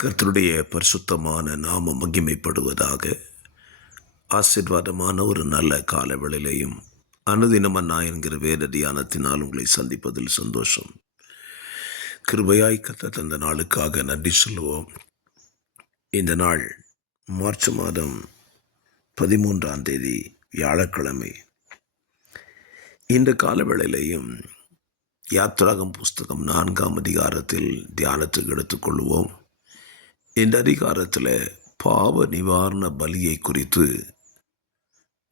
கர்த்தருடைய பரிசுத்தமான நாம மகிமைப்படுவதாக. ஆசீர்வாதமான ஒரு நல்ல காலவெளியிலையும் அனுதினமன்னா என்கிற வேத தியானத்தினால் உங்களை சந்திப்பதில் சந்தோஷம். கிருபையாய் கர்த்தர் தந்த நாளுக்காக நன்றி சொல்லுவோம். இந்த நாள் மார்ச் மாதம் 13ஆம் தேதி வியாழக்கிழமை. இந்த காலவேளையிலையும் யாத்திராகம் புஸ்தகம் 4ஆம் அதிகாரத்தில் தியானத்துக்கு எடுத்துக்கொள்வோம். இந்த அதிகாரத்தில் பாவ நிவாரண பலியை குறித்து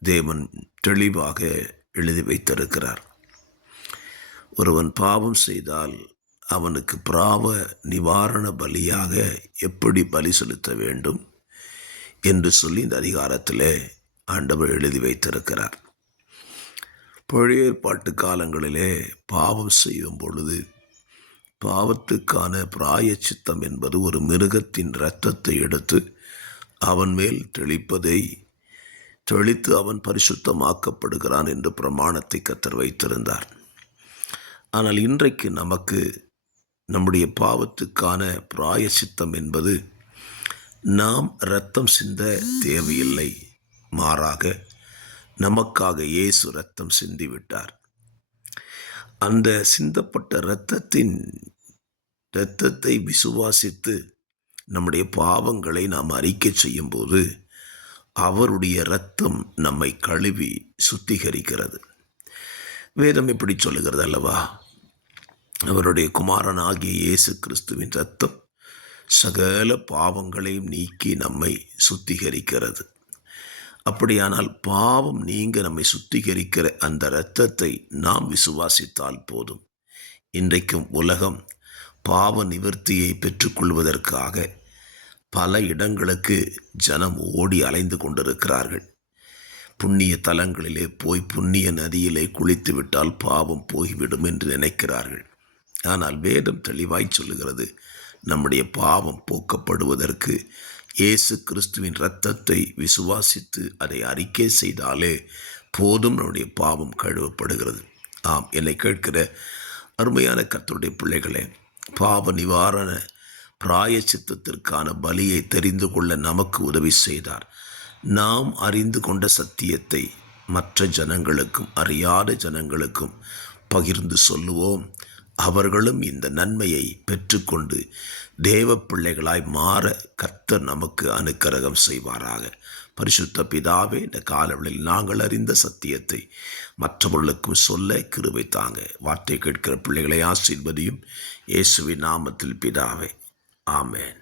தேவன் தெளிவாக எழுதி வைத்திருக்கிறார். ஒருவன் பாவம் செய்தால் அவனுக்கு பாவ நிவாரண பலியாக எப்படி பலி செலுத்த வேண்டும் என்று சொல்லி இந்த அதிகாரத்தில் ஆண்டவர் எழுதி வைத்திருக்கிறார். பழைய ஏற்பாட்டு காலங்களிலே பாவம் செய்யும் பொழுது பாவத்துக்கான பிராயச்சித்தம் என்பது ஒரு மிருகத்தின் இரத்தத்தை எடுத்து அவன் மேல் தெளித்து அவன் பரிசுத்தமாக்கப்படுகிறான் என்று பிரமாணத்தை கர்த்தர் வைத்திருந்தார். ஆனால் இன்றைக்கு நமக்கு நம்முடைய பாவத்துக்கான பிராயச்சித்தம் என்பது நாம் இரத்தம் சிந்த தேவையில்லை. மாறாக நமக்காக இயேசு இரத்தம் சிந்திவிட்டார். அந்த சிந்தப்பட்ட இரத்தத்தை விசுவாசித்து நம்முடைய பாவங்களை நாம் அறிக்கை செய்யும்போது அவருடைய இரத்தம் நம்மை கழுவி சுத்திகரிக்கிறது. வேதம் எப்படி சொல்லுகிறது அல்லவா? அவருடைய குமாரனாகிய இயேசு கிறிஸ்துவின் இரத்தம் சகல பாவங்களையும் நீக்கி நம்மை சுத்திகரிக்கிறது. அப்படியானால் பாவம் நீங்க நம்மை சுத்திகரிக்கிற அந்த இரத்தத்தை நாம் விசுவாசித்தால் போதும். இன்றைக்கும் உலகம் பாவ நிவர்த்தியை பெற்றுக்கொள்வதற்காக பல இடங்களுக்கு ஜனம் ஓடி அலைந்து கொண்டிருக்கிறார்கள். புண்ணிய தலங்களிலே போய் புண்ணிய நதியிலே குளித்து விட்டால் பாவம் போய்விடும் என்று நினைக்கிறார்கள். ஆனால் வேதம் தெளிவாய் சொல்லுகிறது, நம்முடைய பாவம் போக்கப்படுவதற்கு இயேசு கிறிஸ்துவின் இரத்தத்தை விசுவாசித்து அதை அறிக்கை செய்தாலே போதும், நம்முடைய பாவம் கழுவப்படுகிறது. ஆம், என்னை கேட்கிற அருமையான கர்த்தருடைய பிள்ளைகளே, பாவ நிவாரண பிராயச்சித்தத்திற்கான பலியை தெரிந்து கொள்ள நமக்கு உதவி செய்தார். நாம் அறிந்து கொண்ட சத்தியத்தை மற்ற ஜனங்களுக்கும் அறியாத ஜனங்களுக்கும் பகிர்ந்து சொல்லுவோம். அவர்களும் இந்த நன்மையை பெற்றுக்கொண்டு தேவ பிள்ளைகளாய் மாற கர்த்தர் நமக்கு அனுக்கிரகம் செய்வாராக. பரிசுத்த பிதாவே, இந்த காலவெளியில் நாங்கள் அறிந்த சத்தியத்தை மற்றவர்களுக்கும் சொல்ல கிருபை தாங்க. வார்த்தை கேட்கிற பிள்ளைகளை ஆசீர்வதியும். இயேசுவின் நாமத்தில் பிதாவே, ஆமென்.